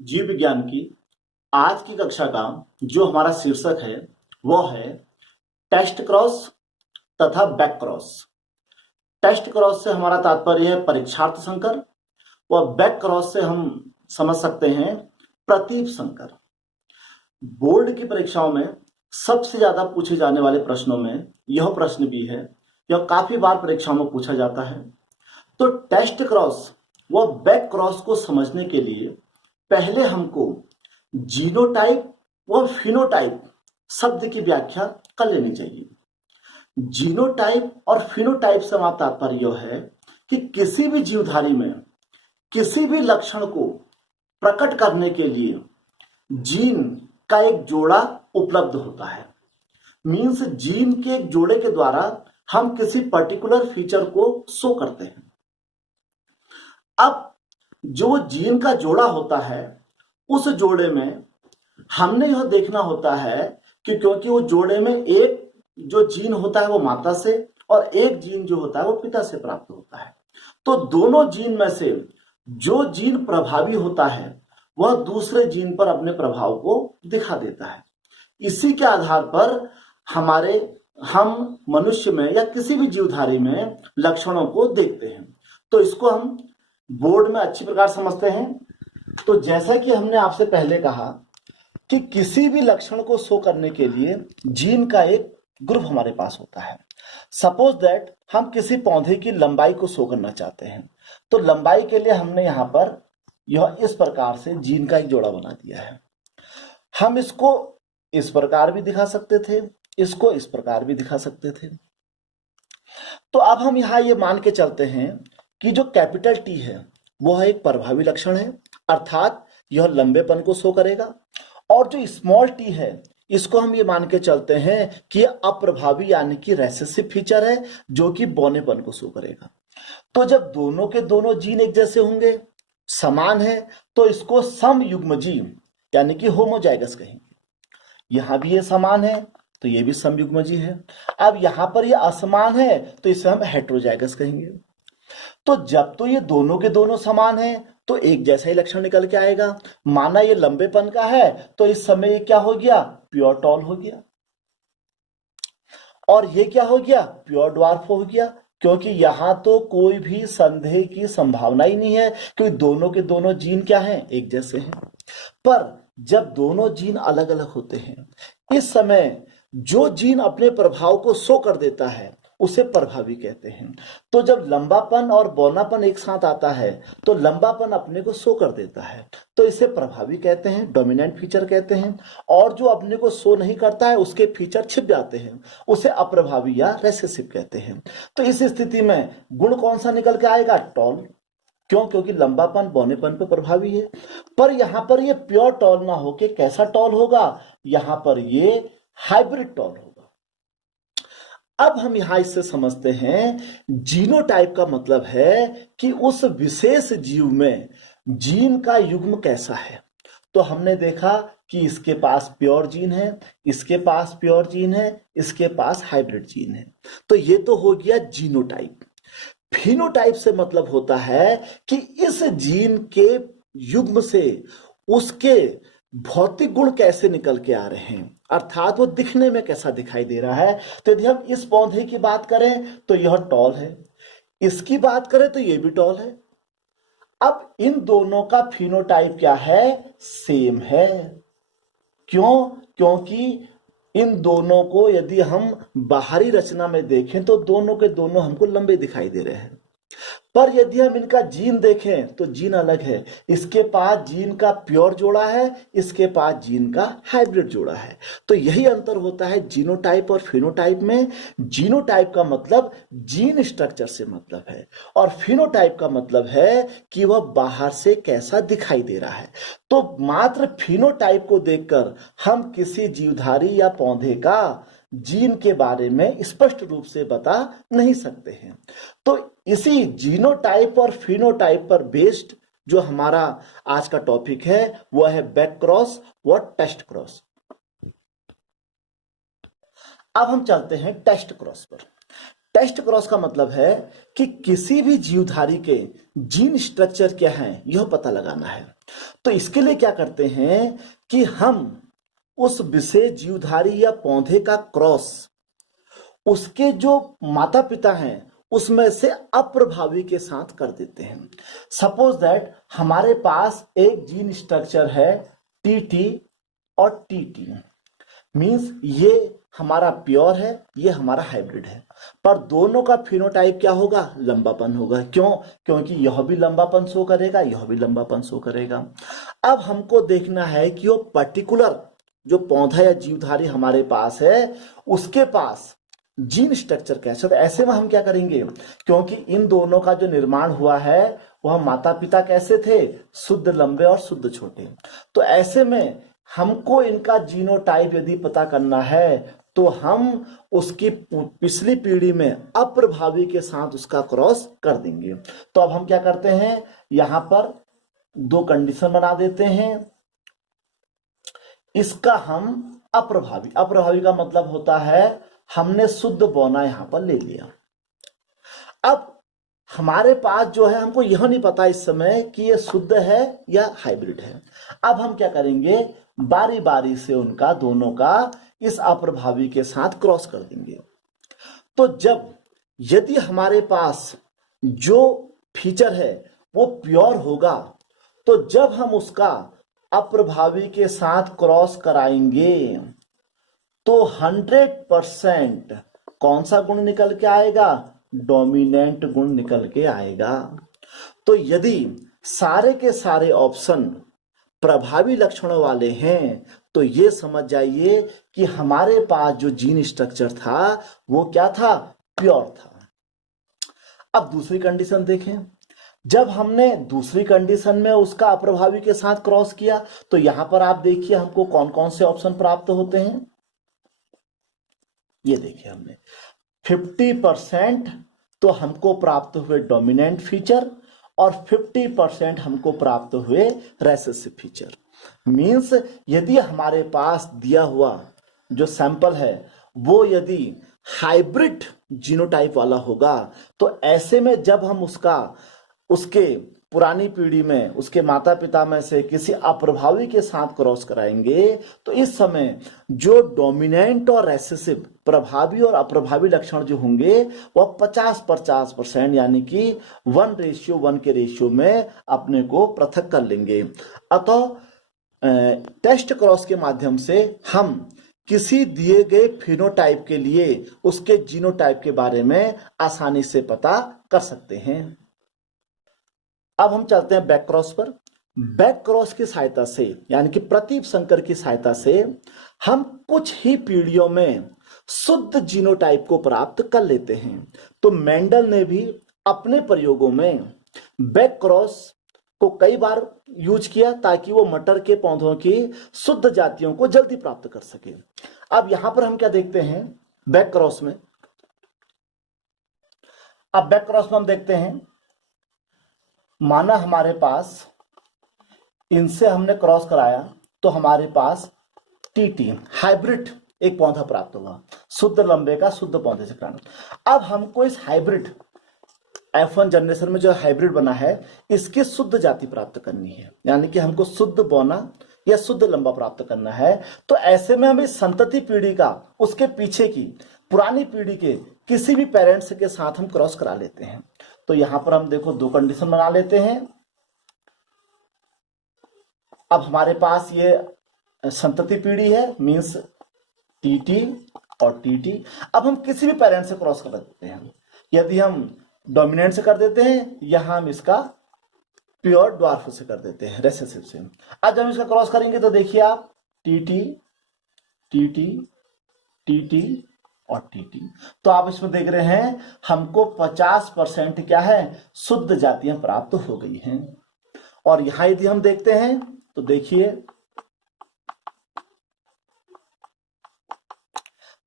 जीव विज्ञान की आज की कक्षा का जो हमारा शीर्षक है वो है टेस्ट क्रॉस तथा बैक क्रॉस। टेस्ट क्रॉस से हमारा तात्पर्य है परीक्षार्थ संकर व बैक क्रॉस से हम समझ सकते हैं प्रतीप संकर। बोर्ड की परीक्षाओं में सबसे ज्यादा पूछे जाने वाले प्रश्नों में यह प्रश्न भी है। यह काफी बार परीक्षाओं में पूछा जाता है। तो टेस्ट क्रॉस व बैक क्रॉस को समझने के लिए पहले हमको जीनोटाइप व फिनोटाइप शब्द की व्याख्या कर लेनी चाहिए। जीनोटाइप और फिनोटाइप से हमारा तात्पर्य यह है कि किसी भी जीवधारी में किसी भी लक्षण को प्रकट करने के लिए जीन का एक जोड़ा उपलब्ध होता है। मीन्स जीन के एक जोड़े के द्वारा हम किसी पर्टिकुलर फीचर को शो करते हैं। अब जो जीन का जोड़ा होता है उस जोड़े में हमने यह देखना होता है कि क्योंकि वो जोड़े में एक जो जीन होता है वो माता से और एक जीन जो होता है वो पिता से प्राप्त होता है। तो दोनों जीन में से जो जीन प्रभावी होता है वह दूसरे जीन पर अपने प्रभाव को दिखा देता है। इसी के आधार पर हम मनुष्य में या किसी भी जीवधारी में लक्षणों को देखते हैं। तो इसको हम बोर्ड में अच्छी प्रकार समझते हैं। तो जैसा कि हमने आपसे पहले कहा कि किसी भी लक्षण को शो करने के लिए जीन का एक ग्रुप हमारे पास होता है। सपोज दैट हम किसी पौधे की लंबाई को शो करना चाहते हैं, तो लंबाई के लिए हमने यहाँ पर यह इस प्रकार से जीन का एक जोड़ा बना दिया है। हम इसको इस प्रकार भी दिखा सकते थे, इसको इस प्रकार भी दिखा सकते थे। तो अब हम यहाँ ये मान के चलते हैं कि जो कैपिटल टी है वह एक प्रभावी लक्षण है, अर्थात यह लंबेपन को शो करेगा। और जो स्मॉल टी है इसको हम ये मान के चलते हैं कि यह अप्रभावी यानी कि रेसेसिव फीचर है जो कि बौनेपन को शो करेगा। तो जब दोनों के दोनों जीन एक जैसे होंगे, समान है, तो इसको समयुग्मजी यानी कि होमोजाइगस कहेंगे। यहां भी ये समान है तो ये भी समयुग्मजी है। अब यहां पर ये असमान है तो इसे हम हेटेरोजाइगस कहेंगे। तो जब तो ये दोनों के दोनों समान है तो एक जैसा ही लक्षण निकल के आएगा। माना ये लंबेपन का है तो इस समय ये क्या हो गया, प्योर टॉल हो गया। और ये क्या हो गया, प्योर ड्वार्फ हो गया। क्योंकि यहां तो कोई भी संदेह की संभावना ही नहीं है क्योंकि दोनों के दोनों जीन क्या हैं, एक जैसे हैं। पर जब दोनों जीन अलग अलग होते हैं, इस समय जो जीन अपने प्रभाव को शो कर देता है उसे प्रभावी कहते हैं। तो जब लंबापन और बौनापन एक साथ आता है तो लंबापन अपने को शो कर देता है तो इसे प्रभावी कहते हैं, डोमिनेंट फीचर कहते हैं। और जो अपने को शो नहीं करता है उसके फीचर छिप जाते हैं उसे अप्रभावी या रेसेसिव कहते हैं। तो इस स्थिति में गुण कौन सा निकल के आएगा, टॉल। क्यों, क्योंकि लंबापन बौनेपन पर प्रभावी है। पर यहां पर ये प्योर टॉल ना होके कैसा टॉल होगा, यहां पर ये हाइब्रिड टॉल होगा। अब हम यहां इससे समझते हैं जीनोटाइप का मतलब है कि उस विशेष जीव में जीन का युग्म कैसा है। तो हमने देखा कि इसके पास प्योर जीन है, इसके पास प्योर जीन है, इसके पास हाइब्रिड जीन है। तो ये तो हो गया जीनोटाइप। फिनोटाइप से मतलब होता है कि इस जीन के युग्म से उसके भौतिक गुण कैसे निकल के आ रहे हैं, अर्थात वो दिखने में कैसा दिखाई दे रहा है। तो यदि हम इस पौधे की बात करें तो यह टॉल है, इसकी बात करें तो यह भी टॉल है। अब इन दोनों का फिनोटाइप क्या है, सेम है। क्यों, क्योंकि इन दोनों को यदि हम बाहरी रचना में देखें तो दोनों के दोनों हमको लंबे दिखाई दे रहे हैं। पर यदि हम इनका जीन देखें तो जीन अलग है। इसके पास जीन का प्योर जोड़ा है, इसके पास जीन का हाइब्रिड जोड़ा है। तो यही अंतर होता है जीनोटाइप और फिनोटाइप में। जीनोटाइप का मतलब जीन स्ट्रक्चर से मतलब है और फिनोटाइप का मतलब है कि वह बाहर से कैसा दिखाई दे रहा है। तो मात्र फिनोटाइप को देखकर हम किसी जीवधारी या पौधे का जीन के बारे में स्पष्ट रूप से बता नहीं सकते हैं। तो इसी जीनोटाइप और फिनोटाइप पर बेस्ड जो हमारा आज का टॉपिक है वह है बैक क्रॉस व टेस्ट क्रॉस। अब हम चलते हैं टेस्ट क्रॉस पर। टेस्ट क्रॉस का मतलब है कि किसी भी जीवधारी के जीन स्ट्रक्चर क्या है यह पता लगाना है। तो इसके लिए क्या करते हैं कि हम उस विशेष जीवधारी या पौधे का क्रॉस उसके जो माता पिता हैं उसमें से अप्रभावी के साथ कर देते हैं। सपोज दैट हमारे पास एक जीन स्ट्रक्चर है टीटी और टीटी, मींस ये हमारा प्योर है, ये हमारा हाइब्रिड है, पर दोनों का फिनोटाइप क्या होगा? लंबापन होगा। क्यों? क्योंकि यह भी लंबापन शो करेगा, यह भी लंबापन शो करेगा। अब हमको देखना है कि वो पर्टिकुलर जो पौधा या जीवधारी हमारे पास है उसके पास जीन स्ट्रक्चर कैसे, तो ऐसे में हम क्या करेंगे, क्योंकि इन दोनों का जो निर्माण हुआ है वह माता पिता कैसे थे? शुद्ध लंबे और शुद्ध छोटे। तो ऐसे में हमको इनका जीनोटाइप यदि पता करना है तो हम उसकी पिछली पीढ़ी में अप्रभावी के साथ उसका क्रॉस कर देंगे। तो अब हम क्या करते हैं, यहां पर दो कंडीशन बना देते हैं। इसका हम अप्रभावी का मतलब होता है हमने शुद्ध बौना यहां पर ले लिया। अब हमारे पास जो है हमको यह नहीं पता इस समय कि ये शुद्ध है या हाइब्रिड है। अब हम क्या करेंगे, बारी बारी से उनका दोनों का इस अप्रभावी के साथ क्रॉस कर देंगे। तो यदि हमारे पास जो फीचर है वो प्योर होगा तो जब हम उसका अप्रभावी के साथ क्रॉस कराएंगे तो 100% कौन सा गुण निकल के आएगा? डोमिनेंट गुण निकल के आएगा। तो यदि सारे के सारे ऑप्शन प्रभावी लक्षणों वाले हैं तो ये समझ जाइए कि हमारे पास जो जीन स्ट्रक्चर था वो क्या था? प्योर था। अब दूसरी कंडीशन देखें। जब हमने दूसरी कंडीशन में उसका अप्रभावी के साथ क्रॉस किया तो यहां पर आप देखिए हमको कौन कौन से ऑप्शन प्राप्त होते हैं। ये देखिए हमने 50% तो हमको प्राप्त हुए डोमिनेंट फीचर और 50% हमको प्राप्त हुए रेसेसिव फीचर। मींस यदि हमारे पास दिया हुआ जो सैंपल है वो यदि हाइब्रिड जीनोटाइप वाला होगा तो ऐसे में जब हम उसके पुरानी पीढ़ी में उसके माता पिता में से किसी अप्रभावी के साथ क्रॉस कराएंगे तो इस समय जो डोमिनेंट और रेसेसिव प्रभावी और अप्रभावी लक्षण जो होंगे वह 50-50% यानी कि 1:1 के रेशियो में अपने को पृथक कर लेंगे। अतः टेस्ट क्रॉस के माध्यम से हम किसी दिए गए फिनोटाइप के लिए उसके जीनोटाइप के बारे में आसानी से पता कर सकते हैं। अब हम चलते हैं बैक क्रॉस पर। बैक क्रॉस की सहायता से यानी कि प्रतीप संकर की सहायता से हम कुछ ही पीढ़ियों में शुद्ध जीनोटाइप को प्राप्त कर लेते हैं। तो मेंडल ने भी अपने प्रयोगों में बैक क्रॉस को कई बार यूज किया ताकि वो मटर के पौधों की शुद्ध जातियों को जल्दी प्राप्त कर सके। अब यहां पर हम क्या देखते हैं बैक क्रॉस में, अब बैक क्रॉस में हम देखते हैं माना हमारे पास इनसे हमने क्रॉस कराया तो हमारे पास टीटी हाइब्रिड एक पौधा प्राप्त हुआ शुद्ध लंबे का शुद्ध पौधे से कारण। अब हमको इस हाइब्रिड F1 जनरेशन में जो हाइब्रिड बना है इसकी शुद्ध जाति प्राप्त करनी है, यानी कि हमको शुद्ध बौना या शुद्ध लंबा प्राप्त करना है। तो ऐसे में हम इस संतति पीढ़ी का उसके पीछे की पुरानी पीढ़ी के किसी भी पेरेंट्स के साथ हम क्रॉस करा लेते हैं। तो यहां पर हम देखो दो कंडीशन बना लेते हैं। अब हमारे पास ये संतति पीढ़ी है मींस टीटी और टीटी। अब हम किसी भी पेरेंट से क्रॉस कर देते हैं। यदि हम डोमिनेंट से कर देते हैं या हम इसका प्योर ड्वार्फ से कर देते हैं रेसेसिव से। आज हम इसका क्रॉस करेंगे तो देखिए आप टीटी टीटी टीटी और टीटी। तो आप इसमें देख रहे हैं हमको 50% क्या है शुद्ध जातियां प्राप्त हो गई हैं। और यहां यदि हम देखते हैं तो देखिए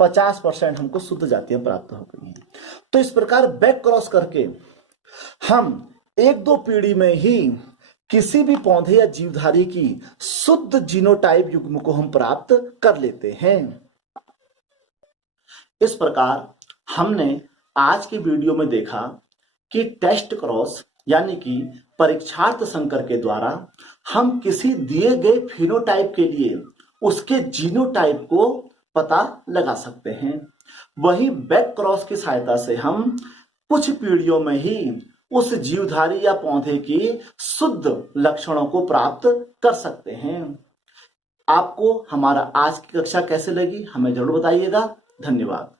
50% हमको शुद्ध जातियां प्राप्त हो गई हैं। तो इस प्रकार बैक क्रॉस करके हम एक दो पीढ़ी में ही किसी भी पौधे या जीवधारी की शुद्ध जीनोटाइप युग्म को हम प्राप्त कर लेते हैं। इस प्रकार हमने आज की वीडियो में देखा कि टेस्ट क्रॉस यानी कि परीक्षार्थ संकर के द्वारा हम किसी दिए गए फिनोटाइप के लिए उसके जीनोटाइप को पता लगा सकते हैं। वहीं बैक क्रॉस की सहायता से हम कुछ पीढ़ियों में ही उस जीवधारी या पौधे की शुद्ध लक्षणों को प्राप्त कर सकते हैं। आपको हमारा आज की कक्षा कैसे लगी हमें जरूर बताइएगा। धन्यवाद।